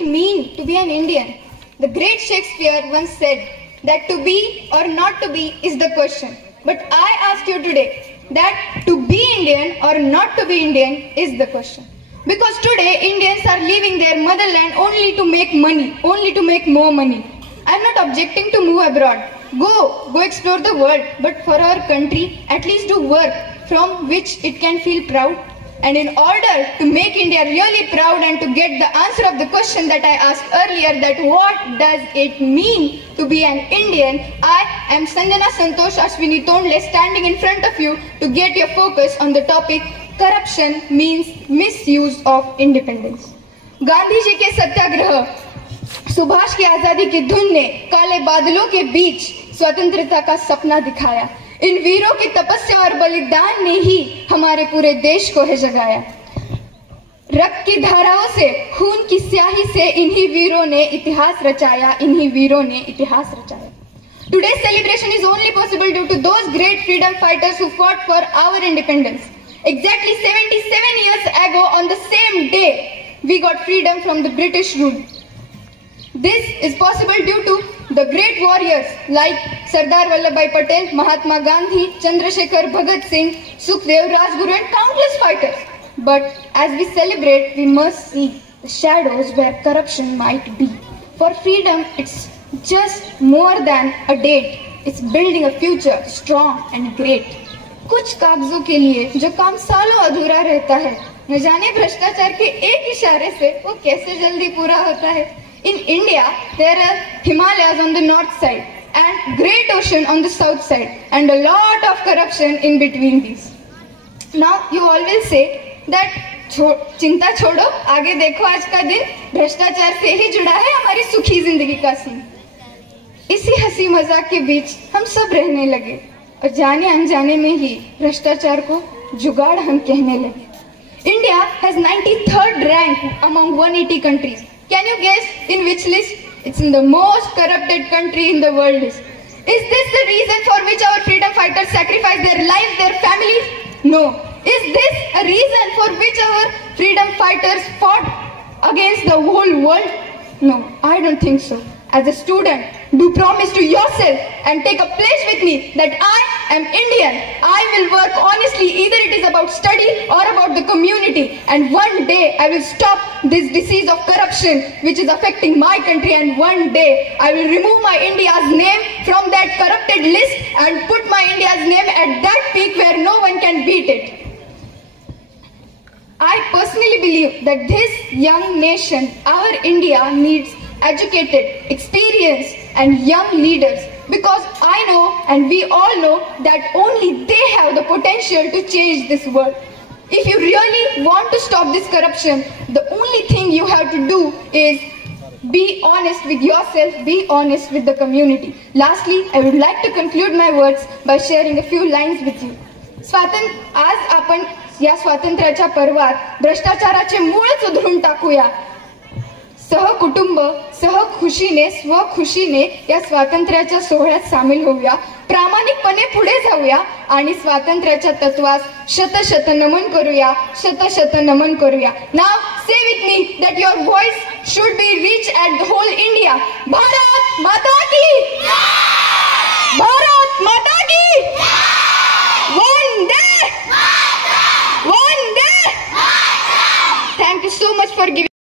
it mean to be an Indian? The great Shakespeare once said that to be or not to be is the question. But I ask you today that to be Indian or not to be Indian is the question. Because today Indians are leaving their motherland only to make money, only to make more money. I am not objecting to move abroad. Go explore the world. But for our country, at least do work from which it can feel proud. And in order to make India really proud and to get the answer of the question that I asked earlier, that what does it mean to be an Indian, I am Sanjana Santosh Ashwini Tondle standing in front of you to get your focus on the topic corruption means misuse of independence. Gandhi ji के सत्याग्रह, सुभाष की आजादी की धुन ने काले बादलों के बीच स्वतंत्रता का सपना दिखाया। इन वीरों की तपस्या और बलिदान ने ही हमारे पूरे देश को है जगाया। रक्त की धाराओं से, खून की स्याही से इन्हीं वीरों ने इतिहास रचाया, इन्हीं वीरों ने इतिहास रचाया। Today's celebration is only possible due to those great freedom fighters who fought for our independence. Exactly 77 years ago, on the same day, we got freedom from the British rule. This is possible due to the great warriors like Sardar Vallabhbhai Patel, Mahatma Gandhi, Chandrasekhar, Bhagat Singh, Sukhdev, Rajguru and countless fighters. But as we celebrate, we must see the shadows where corruption might be. For freedom, it's just more than a date. It's building a future strong and great. कुछ कागजों के लिए जो काम सालों अधूरा रहता है, न जाने भ्रष्टाचार के एक इशारे से वो कैसे जल्दी पूरा होता है। In India, there are Himalayas on the north side and Great Ocean on the south side and a lot of corruption in between these. Now, you all will say that चिंता छोड़ो, आगे देखो आज का दिन भ्रष्टाचार से ही जुड़ा है हमारी सुखी जिंदगी का सीन। इसी हंसी मजाक के बीच हम सब रहने लगे और जाने अनजाने में ही भ्रष्टाचार को जुगाड़ हम कहने लगे। India has 93rd rank among 180 countries. Can you guess in which list? It's in the most corrupted country in the world list. Is this the reason for which our freedom fighters sacrificed their lives, their families? No. Is this a reason for which our freedom fighters fought against the whole world? No, I don't think so. As a student, do promise to yourself and take a pledge with me that I am Indian. I will work honestly, either it is about study or about the community. And one day I will stop this disease of corruption which is affecting my country, and one day I will remove my India's name from that corrupted list and put my India's name at that peak where no one can beat it. I personally believe that this young nation, our India, needs educated, experienced and young leaders, because I know and we all know that only they have the potential to change this world. If you really want to stop this corruption, the only thing you have to do is be honest with yourself, be honest with the community. Lastly, I would like to conclude my words by sharing a few lines with you. आज आपण या स्वातंत्र्याच्या पर्वात भ्रष्टाचाराचे मूळच उधळून टाकूया. सहकुटुंब, सहखुशीने, स्वखुशीने या स्वातंत्र्याच्या सोहळ्यात सामील होऊया. प्रामाणिकपणे पुढे जाऊया आणि स्वातंत्र्याच्या तत्वास शतशत नमन करूया, शतशत नमन करूया. Now say with me that your voice should be reached at the whole India. Bharat माता की जय! भारत माता की जय! Vande Mataram! Vande Mataram! Thank you so much for giving